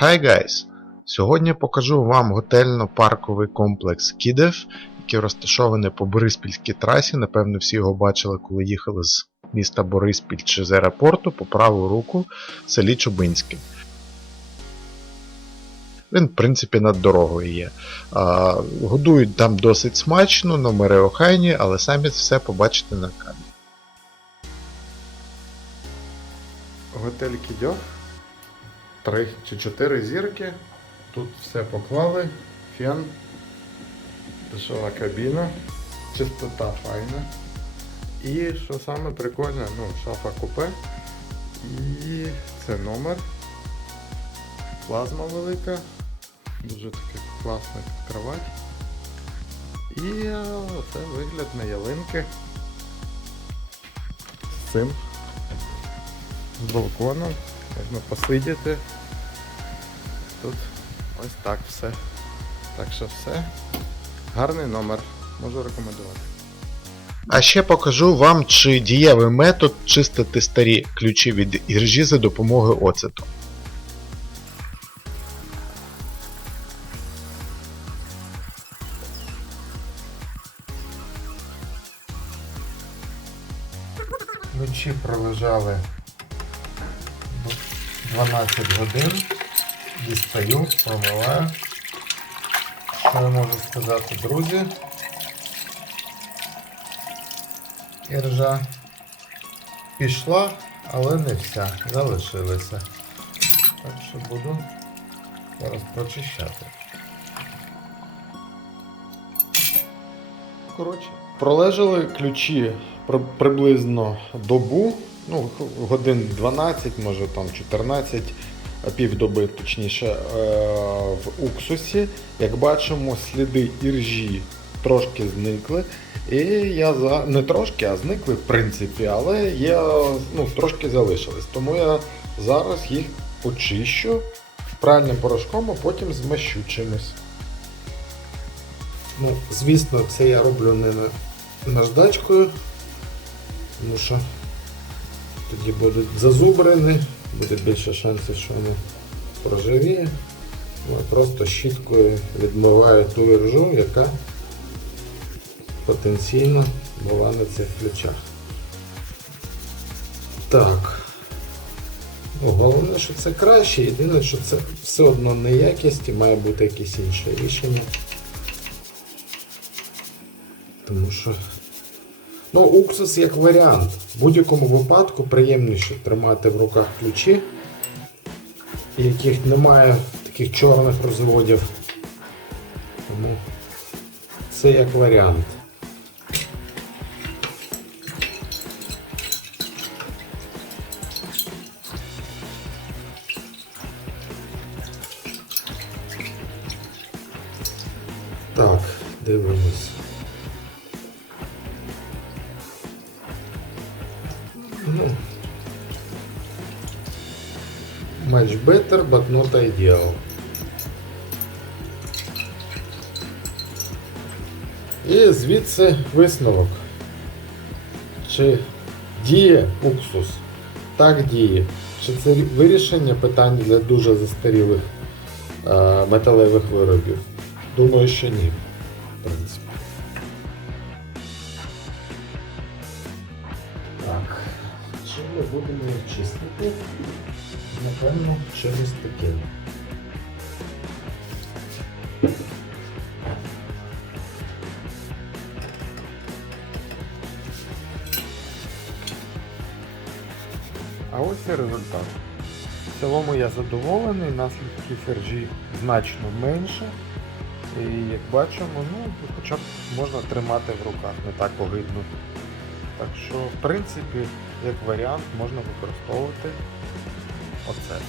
Hi guys! Сьогодні покажу вам готельно-парковий комплекс Кідев, який розташований по Бориспільській трасі. Напевно, всі його бачили, коли їхали з міста Бориспіль чи з аеропорту по праву руку в селі Чубинське. Він, в принципі, над дорогою є. А, годують там досить смачно, номери охайні, але самі все побачите на камері. Готель Кідьов. Три чи чотири зірки. Тут все поклали. Фен. Дешева кабіна. Чистота файна. І що саме прикольне, ну, шафа купе. І це номер. Плазма велика. Дуже така класна кровать. І це вигляд на ялинки. З цим. З балконом. Можна посидіти. Тут ось так все. Так що все. Гарний номер. Можу рекомендувати. А ще покажу вам, чи дієвий метод чистити старі ключі від іржі за допомогою оцету. Ключі пролежали 12 годин. Дістаю, промиваю. Що я можу сказати, друзі? Іржа пішла, але не вся, залишилася. Так що буду зараз прочищати. Коротше, пролежали ключі приблизно добу, ну, годин 12, може там 14, а півдоби точніше, е, в уксусі. Як бачимо, сліди іржі трошки зникли. І я за не трошки, а зникли в принципі, але є, ну, трошки залишились. Тому я зараз їх почищу пральним порошком, а потім змащу чимось. Ну, звісно, це я роблю не наждачкою, тому що тоді будуть зазубрені, буде більше шансів, що воно проживіє. Просто щіткою відмиваю ту іржу, яка потенційно була на цих ключах. Так. Ну, головне, що це краще, єдине, що це все одно не якість і має бути якесь інше рішення. Тому що. Ну, уксус як варіант. В будь-якому випадку приємніше тримати в руках ключі, яких немає таких чорних розводів. Тому це як варіант. Так, дивимось. Much better, but not ideal. І звідси висновок. Чи діє уксус? Так діє. Чи це вирішення питань для дуже застарілих е, металевих виробів? Думаю, що ні. В принципі. Чим ми будемо їх чистити? Напевно, чимось таким. А ось і результат. В цілому я задоволений, наслідків ержі значно менше. І як бачимо, ну, хоча б можна тримати в руках, не так огидно. Так що, в принципі, як варіант можна використовувати оце.